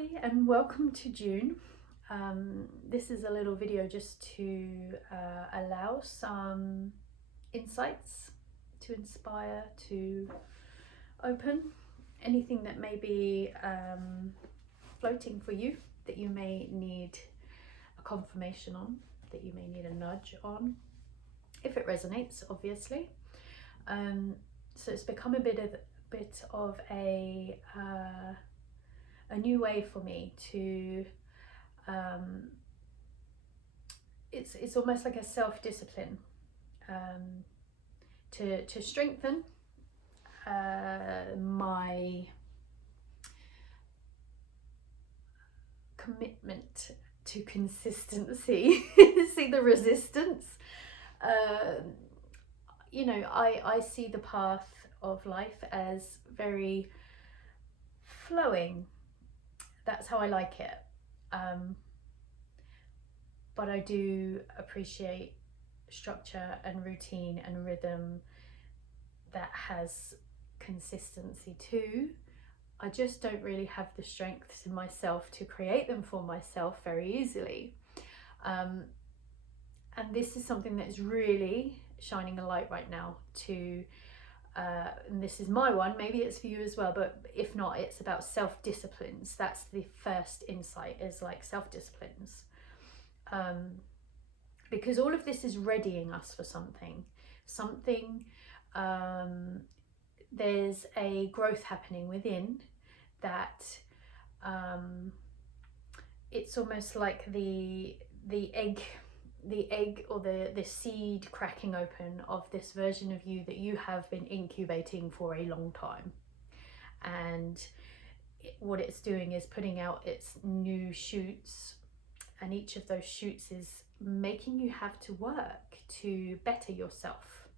Hi and welcome to June. This is a little video just to allow some insights, to inspire, to open anything that may be floating for you, that you may need a confirmation on, that you may need a nudge on, if it resonates, obviously. So it's become a bit of a new way for me to it's almost like a self-discipline to strengthen my commitment to consistency. See the resistance? You know, I see the path of life as very flowing. That's how I like it. But I do appreciate structure and routine and rhythm that has consistency too. I just don't really have the strength in myself to create them for myself very easily. And this is something that is really shining a light right now to and this is my one, maybe it's for you as well, but if not, it's about self-disciplines. That's the first insight, is like self-disciplines, because all of this is readying us for something. There's a growth happening within that. It's almost like the egg or the seed cracking open of this version of you that you have been incubating for a long time, and what it's doing is putting out its new shoots, and each of those shoots is making you have to work to better yourself.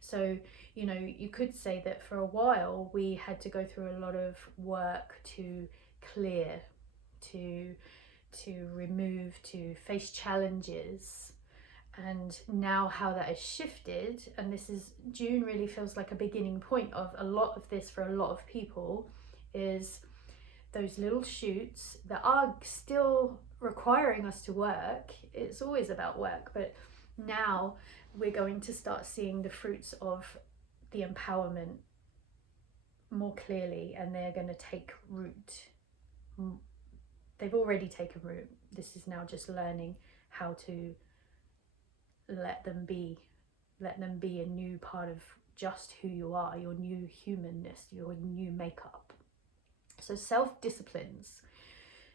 So, you know, you could say that for a while we had to go through a lot of work to clear, to remove, to face challenges. And now how that has shifted, and this is June really feels like a beginning point of a lot of this for a lot of people, is those little shoots that are still requiring us to work. It's always about work, but now we're going to start seeing the fruits of the empowerment more clearly, and they're going to take root. They've already taken root. This is now just learning how to let them be a new part of just who you are, your new humanness, your new makeup. So self-disciplines.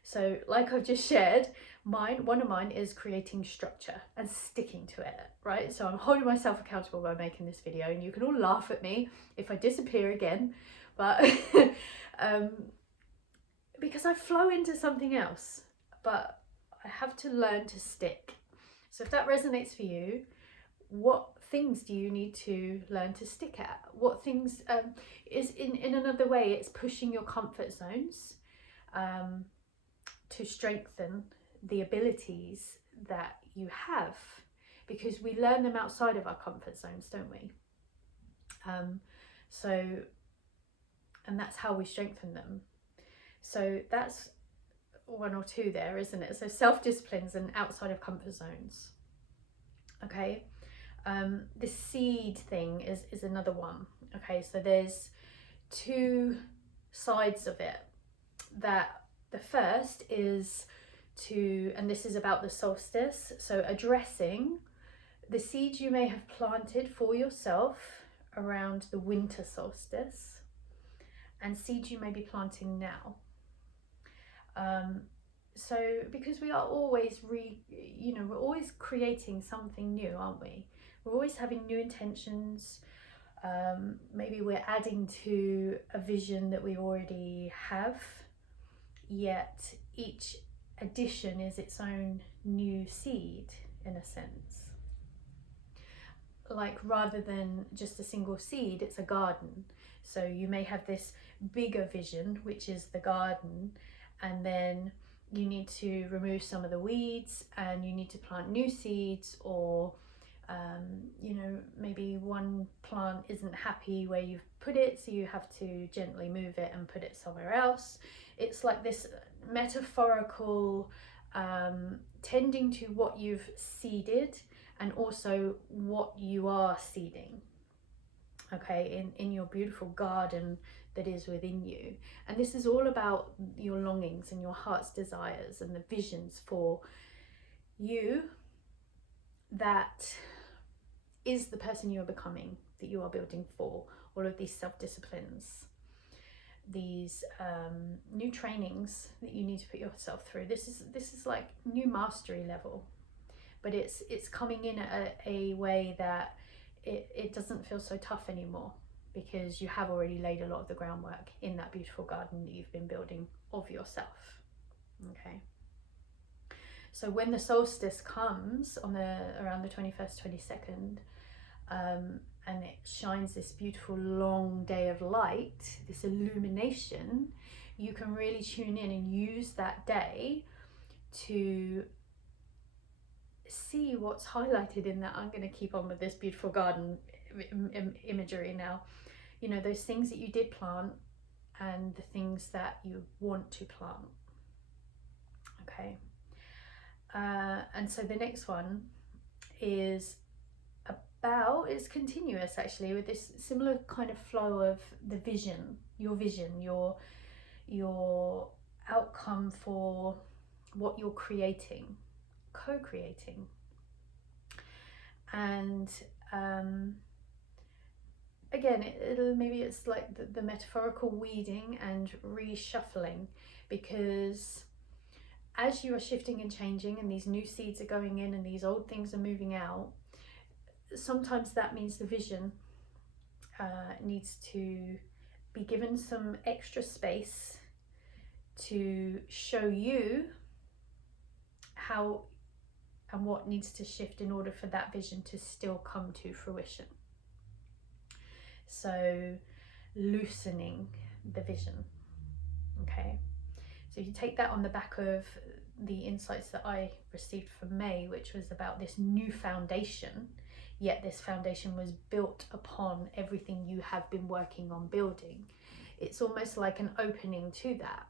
So like I've just shared, one of mine is creating structure and sticking to it, right? So I'm holding myself accountable by making this video, and you can all laugh at me if I disappear again, but because I flow into something else, but I have to learn to stick. So if that resonates for you, what things do you need to learn to stick at? What things is in another way, it's pushing your comfort zones to strengthen the abilities that you have, because we learn them outside of our comfort zones, don't we? And that's how we strengthen them. So that's one or two there, isn't it? So self-disciplines and outside of comfort zones. Okay, the seed thing is another one. Okay, so there's two sides of it. That the first is and this is about the solstice, so addressing the seeds you may have planted for yourself around the winter solstice, and seeds you may be planting now. So because we are always we're always creating something new, aren't we? We're always having new intentions. Maybe we're adding to a vision that we already have, yet each addition is its own new seed, in a sense. Like, rather than just a single seed, it's a garden. So you may have this bigger vision, which is the garden, and then you need to remove some of the weeds and you need to plant new seeds, or maybe one plant isn't happy where you've put it, so you have to gently move it and put it somewhere else. It's like this metaphorical tending to what you've seeded and also what you are seeding, okay, in your beautiful garden that is within you. And this is all about your longings and your heart's desires and the visions for you that is the person you are becoming, that you are building for. All of these self-disciplines, these new trainings that you need to put yourself through. This is like new mastery level, but it's coming in a way that it doesn't feel so tough anymore, because you have already laid a lot of the groundwork in that beautiful garden that you've been building of yourself. Okay, so when the solstice comes on around the 21st, 22nd, and it shines this beautiful long day of light, this illumination, you can really tune in and use that day to see what's highlighted in that. I'm going to keep on with this beautiful garden imagery now. You know, those things that you did plant and the things that you want to plant. Okay. And so the next one is it's continuous actually, with this similar kind of flow of the vision, your outcome for what you're creating, co-creating. And again, maybe it's like the metaphorical weeding and reshuffling, because as you are shifting and changing and these new seeds are going in and these old things are moving out, sometimes that means the vision needs to be given some extra space to show you how and what needs to shift in order for that vision to still come to fruition. So loosening the vision. Okay, so if you take that on the back of the insights that I received from May, which was about this new foundation, yet this foundation was built upon everything you have been working on building. It's almost like an opening to that.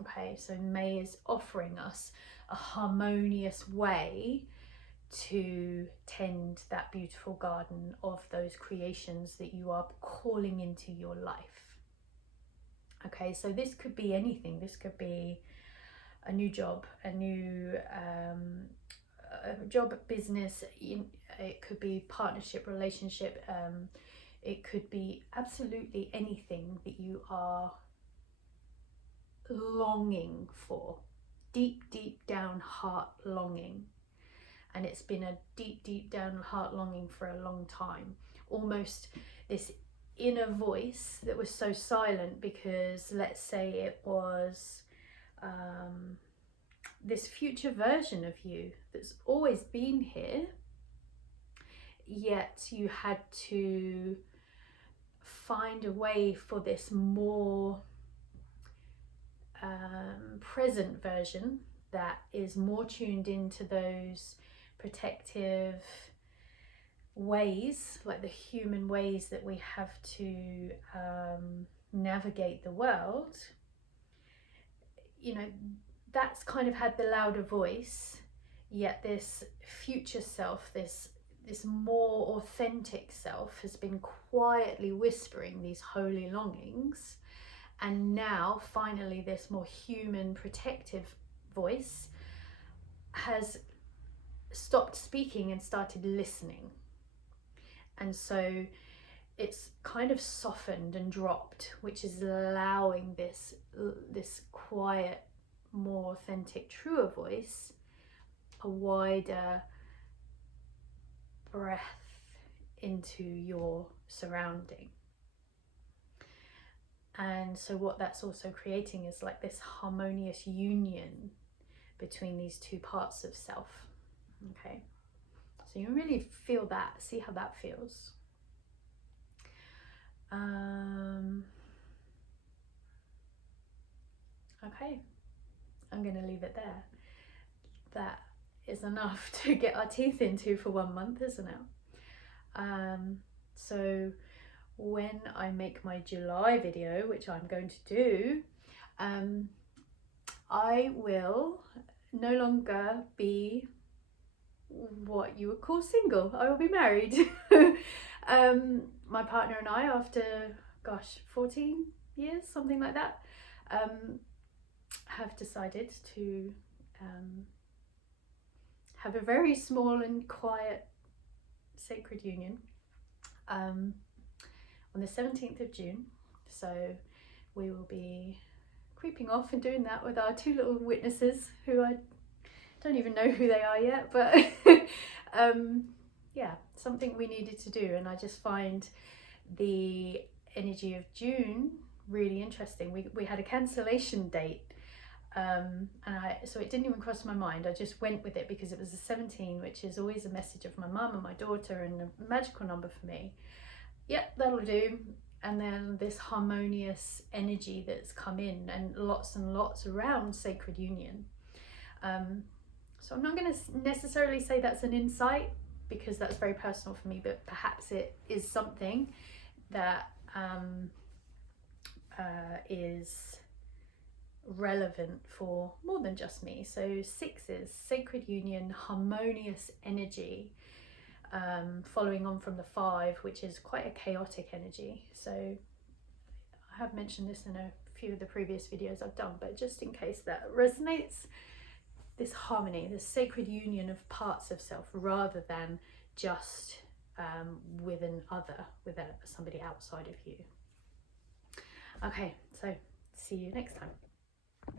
Okay, so May is offering us a harmonious way to tend that beautiful garden of those creations that you are calling into your life. Okay, so this could be anything. This could be a new job, a new job, business. It could be partnership, relationship. It could be absolutely anything that you are longing for, deep down heart longing. And it's been a deep down heart longing for a long time. Almost this inner voice that was so silent, because let's say it was this future version of you that's always been here, yet you had to find a way for this more present version that is more tuned into those protective ways, like the human ways that we have to navigate the world. You know, that's kind of had the louder voice, yet this future self, this more authentic self, has been quietly whispering these holy longings. And now finally this more human protective voice has stopped speaking and started listening. And so it's kind of softened and dropped, which is allowing this quiet, more authentic, truer voice a wider breath into your surrounding. And so what that's also creating is like this harmonious union between these two parts of self. Okay, so you really feel that, see how that feels. Okay, I'm going to leave it there. That is enough to get our teeth into for 1 month, isn't it? So when I make my July video, which I'm going to do, I will no longer be what you would call single. I will be married. My partner and I, after, gosh, 14 years, something like that, have decided to have a very small and quiet sacred union on the 17th of June. So we will be creeping off and doing that with our two little witnesses, who I don't even know who they are yet, but yeah, something we needed to do. And I just find the energy of June really interesting. We had a cancellation date, so it didn't even cross my mind. I just went with it because it was a 17, which is always a message of my mum and my daughter, and a magical number for me. Yep, that'll do. And then this harmonious energy that's come in, and lots around sacred union. So I'm not going to necessarily say that's an insight, because that's very personal for me, but perhaps it is something that is relevant for more than just me. So 6s, sacred union, harmonious energy, following on from the 5, which is quite a chaotic energy. So I have mentioned this in a few of the previous videos I've done, but just in case that resonates, this harmony, this sacred union of parts of self, rather than just with an other, with somebody outside of you. Okay, so see you next time.